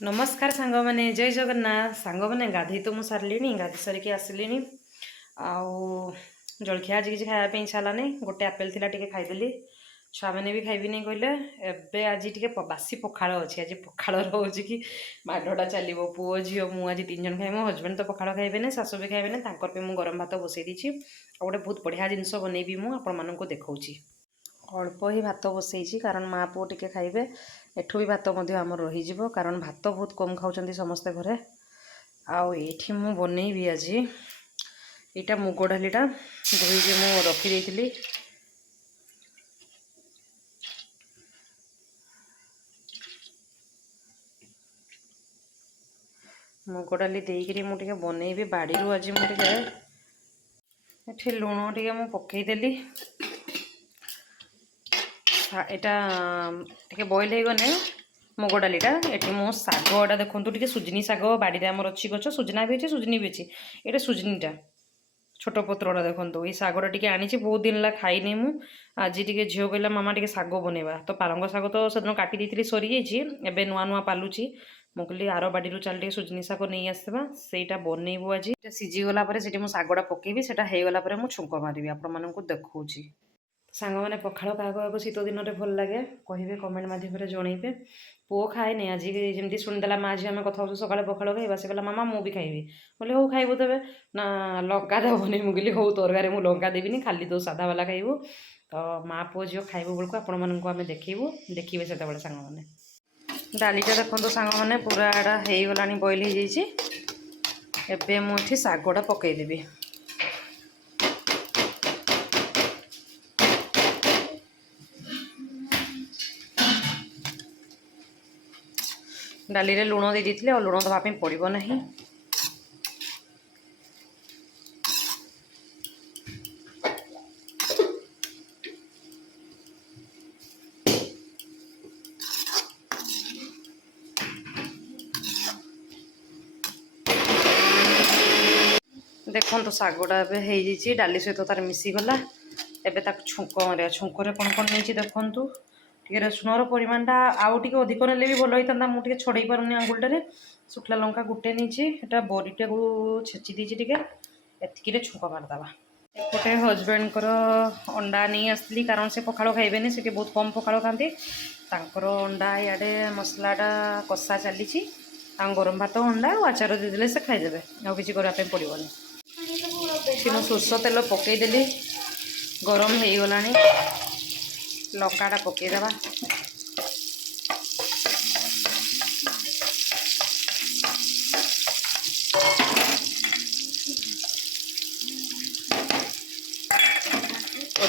नमस्कार सांग मैंने जय जगन्नाथ सांग मैंने गाधे तो मुझे सारे गाधे सारिकी आसली आउ जलखिया आज किसी खायापी इच्छा है गोटे आपेल थी टे खाईदेली छुआ मैंने भी खाइबी नहीं कहले एवं आज टे बासी पखाड़ अच्छी आज पखाड़ रोचे कि माडटा चलो पुओ झील मुझे तीन जन खाई मो हजबैंड तो पखाड़ खाइबे शाशु भी खाइबे तांकर मुझे गरम भात बसई दी गोटे बहुत बढ़िया जिनस बनईबी मुझे देखी अल्प ही भात बसई कारण माँ पुओ टे खाइबे एठू भी भात आमर रही कारण भात बहुत कम खाऊँ समस्ते घरे आठी मु बनईबी आज यहाँ मुग डालीटा धोईकी मु रखी मुग डाली देकर मुझे बनईबी बाड़ी आज मुझे ये लुण टे मु पकईदेली यहाँ बॉइल हो गने मुग डालीटा ये मो शागटा देखो टे सुजनी शाग बाड़ी आमर अच्छी गच सुजना भी अच्छे सुजनी भी अच्छी ये सुजनीटा छोट पत्रटा देखो ये शागटा टे आनी बहुत दिन है खाई मु आज टे झील कहला मामा टे शाग बनवा तो पालंग शाग तो से काटी दी सरी जाइए नुआ नुआ पालुची मु कहली आर बाड़ी चल सुजनी शाग नहीं आसवा सेटा बनईबू आज सीझीगला शागटा पकेबी से होगला मुझे छुंक मारि आपण मानक देखा सांग मैंने पखाड़ क्या शीत दिन में भल लगे कहे कमेंट मध्यम जनइबे पुओ खाएनि आज जमी शुणीदेला माँ झी आम कथा सका पखाड़ खाइबा से कहला मामा मुझे खाइबी बोले हूँ खाइबू तेरे ना लंका देवनी मुझे हूँ तोरगारे मुझे लंका देवी खाली तो सादा वाला खाइबू तो माँ पुओ झील खाइबू बेलू आपण मानक आम देखू देखिए से सांग मैंने डालीटा देखो सांग मैंने पूरा एटा हो गला बॉइल हो जाए मुझे शागटा पकईदेवी डाली रे लुण दे दी और लुण दवाई पड़ो ना देखो तो शागटा हो डाली सहित तार मिसीगला एवं छुंक मारे छुंकरे कौन कौन नहीं देखु टे रसुणर परिमाणटा आउ टे अधिक ने भी भल होता मुझे छड़े पारूनी आंगुलटे शुखला लंका गुटे नहीं बरीटा को छेची देती एतिक छुंक मारदे एपटे हजबैंड अंडा नहीं आसली कारण से पखाड़ खाइबे से बहुत कम पखाड़ खाती अंडा इे मसलाटा कषा चली गरम भात अंडा और आचार देदेले से खाईदे आउ कि पड़ोनी मु सोर्ष तेल पकईदेली गरम हो गला लंकाटा पकईदेवा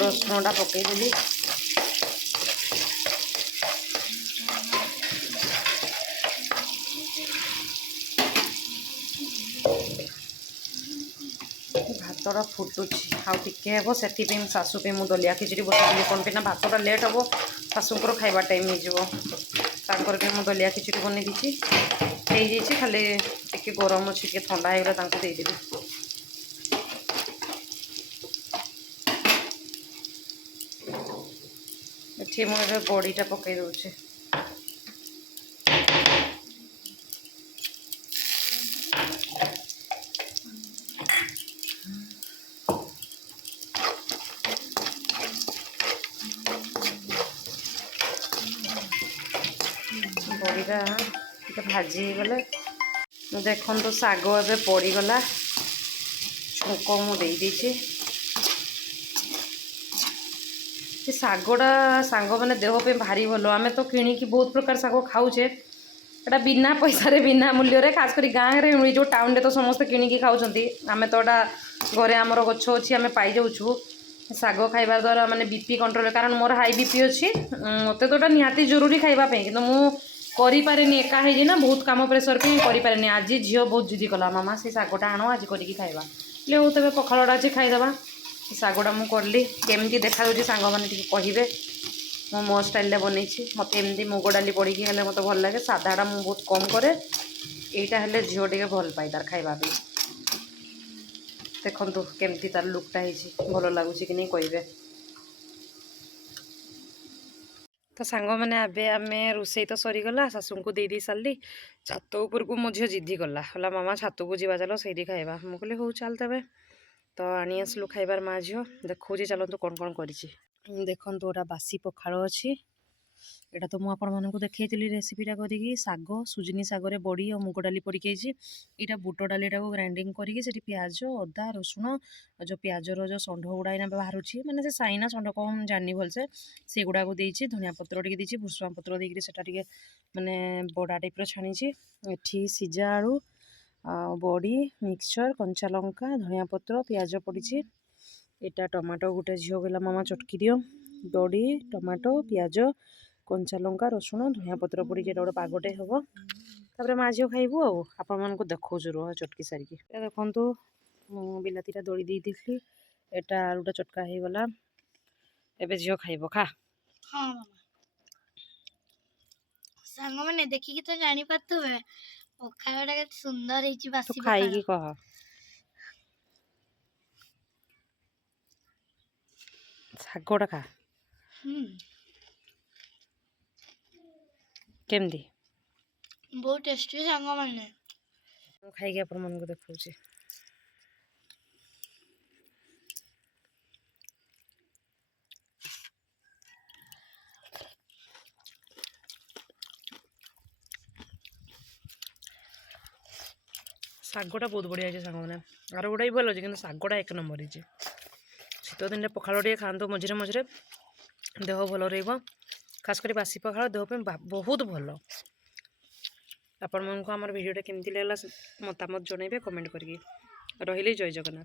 रसुणटा पकईदेली भातटा फुटुची आउ टिके हे से शाशु पे मुझे दलिया खिचड़ी बसैली कौन पे भातटा लेट हम शाशुर खाइबा टाइम हो मुझे दलिया खिचड़ी बन दी खाली टे गरम अच्छी टे ठंडा होगा देदेवी ये मुझे बड़ीटा पकई दूचे बड़ीटा भाजी गले देखो तो शाग ए पड़गला छुंक मुझे शागटा सांग मैंने देहपे भारी भल आम तो किणी बहुत प्रकार शाग खाऊे एटा बिना पैसा बिना मूल्य खास कर गाँव में जो टाउन तो समस्ते किणी खाऊँ आम तो घरे आमर गछ अच्छी आम पाई जाऊँ शाग खाइबा द्वारा माने बीपी कंट्रोल कारण मोर हाई बीपी अच्छी मत तो निहाती जरूरी खाइबापी कि मुझे एका है ना बहुत कम प्रेसर पे करें आज झील बहुत जिदी कला मामा से शागटा आण आज करके खाइबा हूँ तेज पखाड़ा आज खाईदे शागटा मुझे केमती देखा सांग मैंने कहे मो स्टाइल बनई मत एमती मुग डाली पड़ी मत भल लगे सादाटा मुझे बहुत कम कै यहाँ हेल्ले झील टे भल पाए तार खाइबापी देखु केमती तार लुकटा भल लगुच कि नहीं कहे। तो सांग मैंने आबे आमे रोषे तो सरीगला शाशु को दे सारी छात उपरकू मो झी जिद्दी कला कहला मामा छात को जा चलो से खाଇବା ମୁଁ କହିଲି ହଉ ଚାଲ ତେବେ ତ ଆଣି ଆସିଲୁ ଖାଇବାର ମା ଝିଅ ଦେଖାଉଛି ଚାଲନ୍ତୁ କ'ଣ କ'ଣ କରିଛି ଦେଖନ୍ତୁ ଏଇଟା ବାସି ପଖାଳ ଅଛି ଏଇଟା ତ ମୁଁ ଆପଣମାନଙ୍କୁ ଦେଖେଇଥିଲି ରେସିପିଟା କରିକି ଶାଗ ସୁଜନି ଶାଗରେ ବଡ଼ି ଆଉ ମୁଗ ଡାଲି ପଡ଼ିକି ହେଇଛି ଏଇଟା ବୁଟ ଡାଲିଟାକୁ ଗ୍ରାଇଣ୍ଡିଙ୍ଗ କରିକି ସେଠି ପିଆଜ ଅଦା ରସୁଣ ଆଉ ଯେଉଁ ପିଆଜର ଯେଉଁ ଷଣ୍ଢ ଗୁଡ଼ା ଏଇନା ବାହାରୁଛି ମାନେ ସେ ସାଇନା ଷଣ୍ଢ କ'ଣ ମୁଁ ଜାଣିନି ଭଲସେ ସେଗୁଡ଼ାକୁ ଦେଇଛି ଧନିଆ ପତ୍ର ଟିକେ ଦେଇଛି ଭୃଷୁଙ୍ଗା ପତ୍ର ଦେଇକିରି ସେଟା ଟିକେ ମାନେ ବଡ଼ା ଟାଇପ୍ର ଛାଣିଛି ଏଠି ସିଝା ଆଳୁ ଆଉ ବଡ଼ି ମିକ୍ସଚର କଞ୍ଚା ଲଙ୍କା ଧନିଆ ପତ୍ର ପିଆଜ ପଡ଼ିଛି ଏଇଟା ଟମାଟୋ ଗୋଟେ ଝିଅ କହିଲା ମାମା ଚଟକି ଦିଅ ବଡ଼ି ଟମାଟୋ ପିଆଜ କଞ୍ଚା ଲଙ୍କା ରସୁଣ ଧନିଆ ପତ୍ର ପଡ଼ିକି ଏଇଟା ଗୋଟେ ପାଗଟେ ହେବ ତାପରେ ମା ଝିଅ ଖାଇବୁ ଆଉ ଆପଣମାନଙ୍କୁ ଦେଖାଉଛୁ ରୁହ ଚଟକି ସାରିକି ଏଇଟା ଦେଖନ୍ତୁ ମୁଁ ବିଲାତିଟା ଦଳି ଦେଇଥିଲି ଏଇଟା ଆଳୁଟା ଚଟକା ହେଇଗଲା ଏବେ ଝିଅ ଖାଇବ ଖା ହଁ ମାମା ସାଙ୍ଗମାନେ ଦେଖିକି ତ ଜାଣିପାରୁଥିବେ ପଖାଳଟା କେତେ ସୁନ୍ଦର ହେଇଛି ତୁ ବାସି ଖାଇକି କହ ଶାଗଟା ଖା କେମିତି ବହୁତ ଟେଷ୍ଟି ସାଙ୍ଗମାନେ ମୁଁ ଖାଇକି ଆପଣମାନଙ୍କୁ ଦେଖାଉଛି ଶାଗଟା ବହୁତ ବଢ଼ିଆ ହେଇଛି ସାଙ୍ଗମାନେ ଆର ଗୁଡ଼ା ବି ଭଲ ଅଛି କିନ୍ତୁ ଶାଗଟା ଏକ ନମ୍ବର ହେଇଛି ଶୀତ ଦିନରେ ପଖାଳ ଟିକେ ଖାଆନ୍ତୁ ମଝିରେ ମଝିରେ ଦେହ ଭଲ ରହିବ ଖାସ୍ କରି ବାସି ପଖାଳ ଦେହ ପାଇଁ ବହୁତ ଭଲ ଆପଣମାନଙ୍କୁ ଆମର ଭିଡ଼ିଓଟା କେମିତି ଲାଗିଲା ମତାମତ ଜଣାଇବେ କମେଣ୍ଟ କରିକି ରହିଲି ଜୟ ଜଗନ୍ନାଥ।